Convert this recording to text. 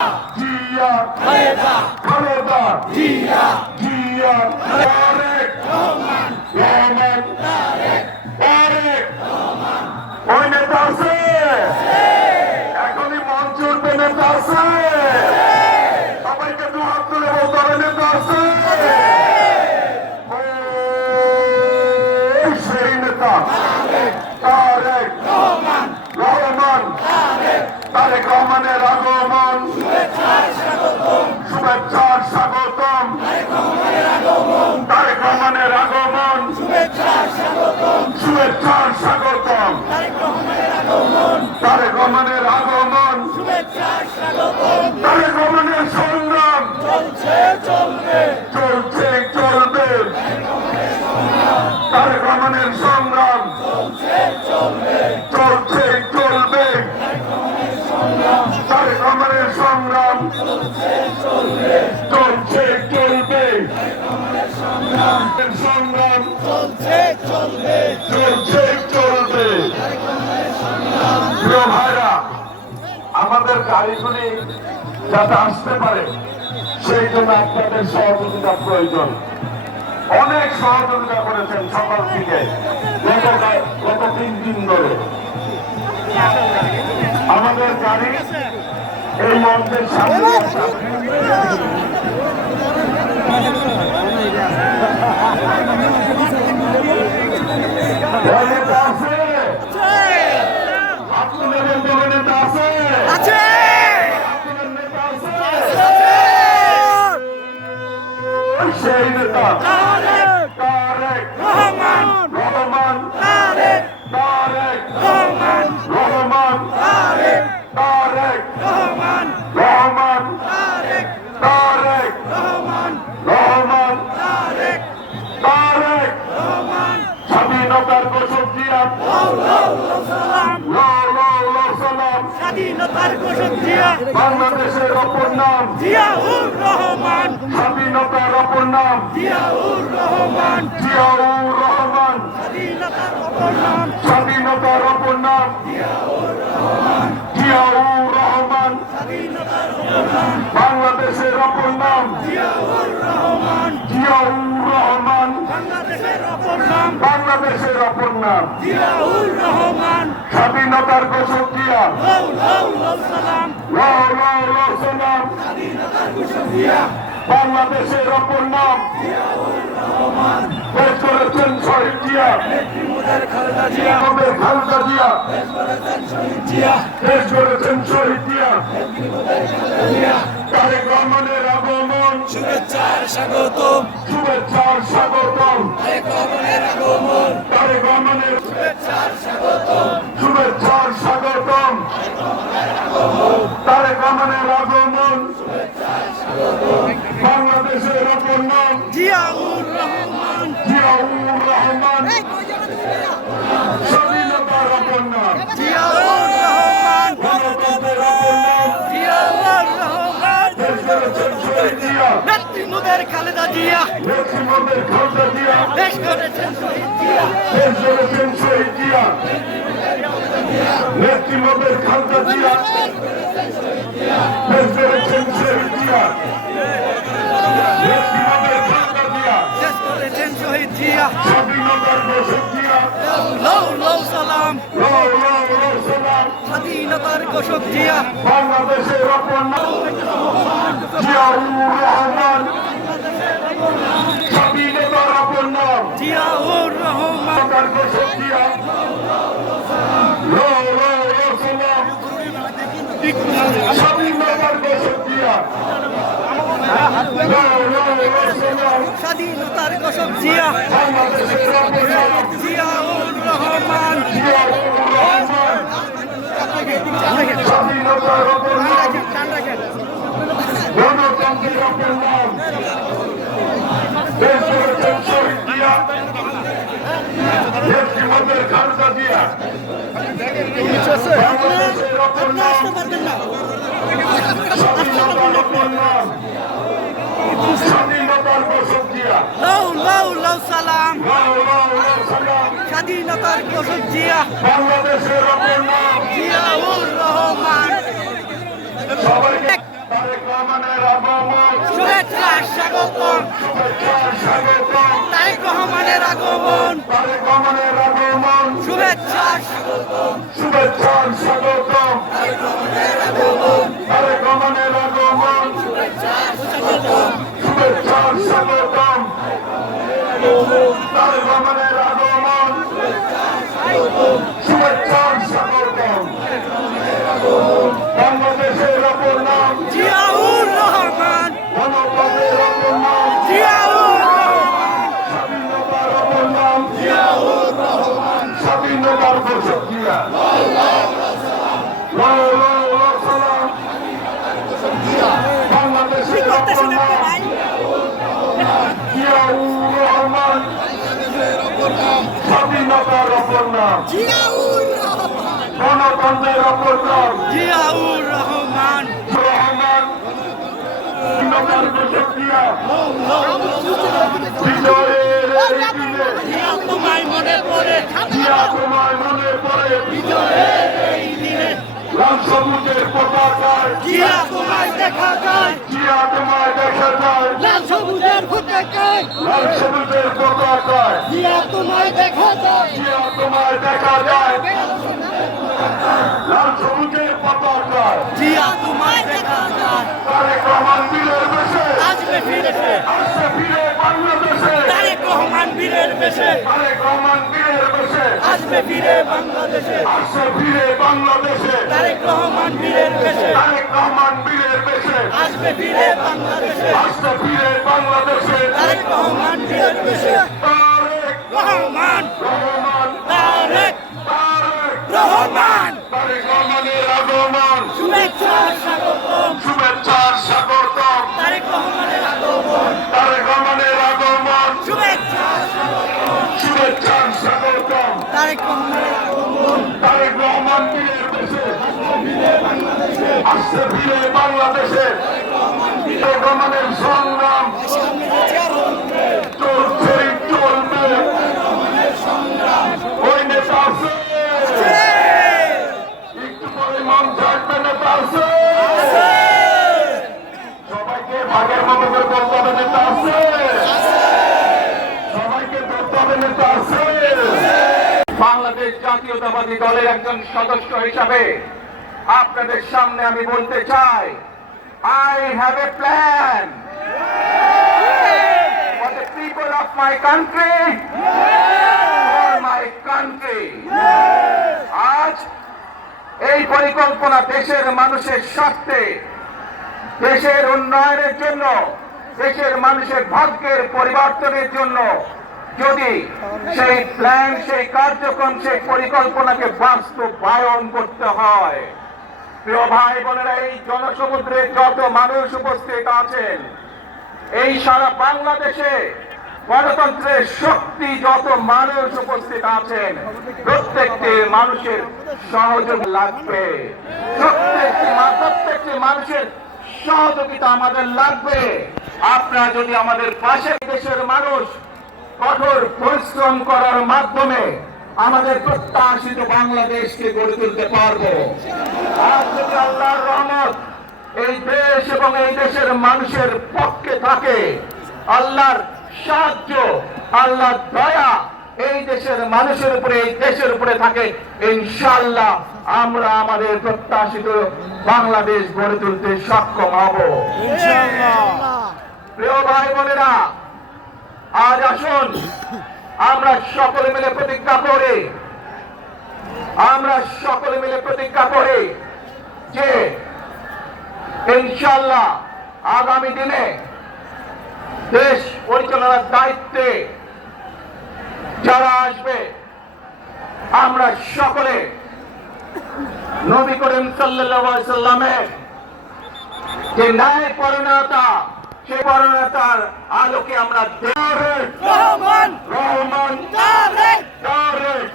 জিয়া খালেদা জিয়া তারেক রহমান তারেক ওই নেতা আছে এখনই মঞ্চ উঠবে নেতা আছে সবাইকে দু হাত তুলে বলতে হবে নেতা আছে সেই নেতা তারেক রহমান তারেক রহমানের আগমন শুভেচ্ছার স্বাগতম তারেক রহমানের আগমন শুভেচ্ছার স্বাগতম তারেক রহমানের আগমন তারেক রহমানের সংগ্রাম চলছে চলবে তারেক রহমানের সংগ্রাম চলছে চলবে তারেক রহমানের সংগ্রাম চলছে চলবে সংগ্রাম চলছে চলবে প্রিয় ভাইরা আমাদের গাড়িগুলি যাতে আসতে পারে সেই জন্য আপনাদের সহযোগিতা প্রয়োজন অনেক সহযোগিতা করেছেন সকাল থেকে গত 3 দিন ধরে আমাদের গাড়ি এই মঞ্চের সামনে সেই নেতা তারেক রহমান তারেক রহমান তারেক রহমান স্বাধীনতার ঘোষক জিয়া স্বাধীনতার ঘোষক জিয়া বাংলাদেশের অপর নাম জিয়াউর রহমান স্বাধীনতার অপর নাম জিয়াউর রহমান স্বাধীনতার অপর নাম স্বাধীনতার অপর নাম জিয়াউর রহমান বাংলাদেশের অপর নাম জিয়াউর রহমান বাংলাদেশের অপর নাম জিয়াউর রহমান স্বাধীনতার ঘোষক জিয়া সালাম সালাম বাংলাদেশের অপর নাম পেশ করেছেন শহীদ জিয়া খালেদা জিয়া পেশ করেছেন শহীদ জিয়া তারেক রহমানের আগমন শুভেচ্ছার স্বাগতম শুভেচ্ছার স্বাগতম তারেক রহমানের আগমন তারেক রহমানের শুভেচ্ছার স্বাগতম শুভেচ্ছার স্বাগতম তারেক রহমানের আগমন বাংলাদেশের অপর নাম জিয়াউর রহমান স্বাধীনতার অপর নাম জিয়াউর রহমান গণতন্ত্রের অপর নাম জিয়াউর রহমান পেশ করেছেন শহীদ জিয়া নেত্রী মোদের খালেদা জিয়া নেত্রী মোদের খালেদা জিয়া পেশ করেছেন শহীদ জিয়া পেশ করেছেন শহীদ জিয়া নেত্রী মোদের খালেদা জিয়া পেশ করেছেন শহীদ জিয়া নেত্রী মোদের খালেদা জিয়া পেশ করেছেন শহীদ জিয়া স্বাধীনতার ঘোষক জিয়া লৌ সালাম সালাম স্বাধীনতার ঘোষক জিয়া বাংলাদেশের অপর নাম জিয়াউর রহমান স্বাধীনতার অপর নাম জিয়াউর রহমান তার ঘোষক জিয়া সালাম স্বাধীনতার ঘোষক জিয়া সালাম স্বাধীনতার ঘোষক জিয়া বাংলাদেশের অপর নাম জিয়াউর রহমান জিয়াউর রহমান স্বাধীনতার অপর নাম গণতন্ত্রের অপর নাম পেশ করেছেন শহীদ জিয়া নেত্রী মোদের খালেদা জিয়া বাংলাদেশের অপর নাম স্বাধীনতার অপর নাম স্বাধীনতার ঘোষক জিয়া লৌ সালাম সালাম স্বাধীনতার ঘোষক জিয়া বাংলাদেশের অপর নাম জিয়াউর রহমান সবাইকে তারেক রহমানের আগমন, শুভেচ্ছা স্বাগতম শুভেচ্ছা স্বাগতম, তারেক রহমানের আগমন তারেক রহমানের আগমন, শুভেচ্ছা স্বাগতম শুভেচ্ছা স্বাগতম, তারেক রহমানের আগমন, শুভেচ্ছা স্বাগতম, তারেক রহমানের আগমন, শুভেচ্ছা স্বাগতম। বাংলাদেশের অপর নাম, জিয়াউর রহমান গণতন্ত্রের অপর নাম, জিয়াউর রহমান স্বাধীনতার অপর নাম, স্বাধীনতার ঘোষক জিয়া। সালাম। বাংলাদেশের অপর নাম জিয়াউর রহমান, স্বাধীনতার অপর নাম, জিয়াউর রহমান গণতন্ত্রের অপর নাম, জিয়াউর রহমান রহমান, স্বাধীনতার ঘোষক জিয়া। বিজয়ের এই দিনে জিয়া তোমায় মনে পড়ে জিয়া তোমায় মনে পড়ে, এই দিনে লাল সবুজের পতাকায় জিয়া তোমায় দেখা যায় জিয়া তোমায় দেখা যায়, লাল সবুজের পতাকায় লাল সবুজের পতাকায় জিয়া তোমায় দেখা যায় জিয়া তোমায় দেখা যায়, লাল সবুজের পতাকায় জিয়া তোমায় দেখা যায় তারেক রহমান বীরের বেশে আসবে ফিরেছে আসছে ফিরে বাংলাদেশে, তারেক রহমান বীরের বেশে তারেক রহমান বীরের বেশে আসবে ফিরে বাংলাদেশে আসছে ফিরে বাংলাদেশে, তারেক রহমান বীরের বেশে তারেক রহমান বীরের বেশে আসবে ফিরে বাংলাদেশে আসছে ফিরে বাংলাদেশে, তারেক রহমান বীরের বেশে তারেক রহমান রহমান, তারেক তারেক রহমান তারেক রহমানের আগমন, শুভেচ্ছা স্বাগতম শুভেচ্ছার স্বাগতম, তারেক রহমানের আগমন তারেক রহমানের আগমন, শুভেচ্ছা শুভেচ্ছার স্বাগতম, তারেক রহমানের আগমন তারেক রহমান বীরের দেশে আসছে ফিরে বাংলাদেশে, তারেক রহমানের সংগ্রাম চলছেই চলবে, ওই নেতা আছে, একটু পরে মন থাকবে নেতা আছে, সবাইকে ভাগের মতো করে বলতে হবে নেতা আছে, সবাইকে বলতে হবে নেতা আছে। বাংলাদেশ জাতীয়তাবাদী দলের একজন সদস্য হিসাবে আপনাদের সামনে আমি বলতে চাই, I have a plan for the people of my country, for my country. আজ এই পরিকল্পনা দেশের মানুষের স্বার্থে, দেশের উন্নয়নের জন্য, দেশের মানুষের ভাগ্যের পরিবর্তনের জন্য যদি সেই প্ল্যান, সেই কার্যক্রম, সেই পরিকল্পনাকে বাস্তবায়ন করতে হয়, প্রিয় ভাই বোনেরা, এই জনসমুদ্রে যত মানুষ উপস্থিত আছেন, এই সারা বাংলাদেশে গণতন্ত্রের শক্তি যত মানুষ উপস্থিত আছেন, প্রত্যেকটি মানুষের সহযোগ লাগবে, প্রত্যেকটি মানুষের সহযোগিতা আমাদের লাগবে। আপনারা যদি আমাদের পাশে, দেশের মানুষ কঠোর পরিশ্রম করার মাধ্যমে আমাদের প্রত্যাশিত বাংলাদেশকে গড়ে তুলতে পারবো। আর যদি আল্লাহর রহমত এই দেশ এবং এই দেশের মানুষের পক্ষে থাকে, আল্লাহর সাহায্য, আল্লাহর দয়া এই দেশের মানুষের উপরে, এই দেশের উপরে থাকে, ইনশাআল্লাহ আমরা আমাদের প্রত্যাশিত বাংলাদেশ গড়ে তুলতে সক্ষম হব। প্রিয় ভাই বোনেরা, আজ আসুন আমরা সকলে মিলে প্রতিজ্ঞা করি, যে ইনশাআল্লাহ আগামী দিনে দেশ পরিচালনার দায়িত্বে যারা আসবে, আমরা সকলে নবী করিম সাল্লাল্লাহু আলাইহি সাল্লামের যে ন্যায় পরিণতা, সেই পরিণতার আলোকে আমরা রহমান রহমান তারেক তারেক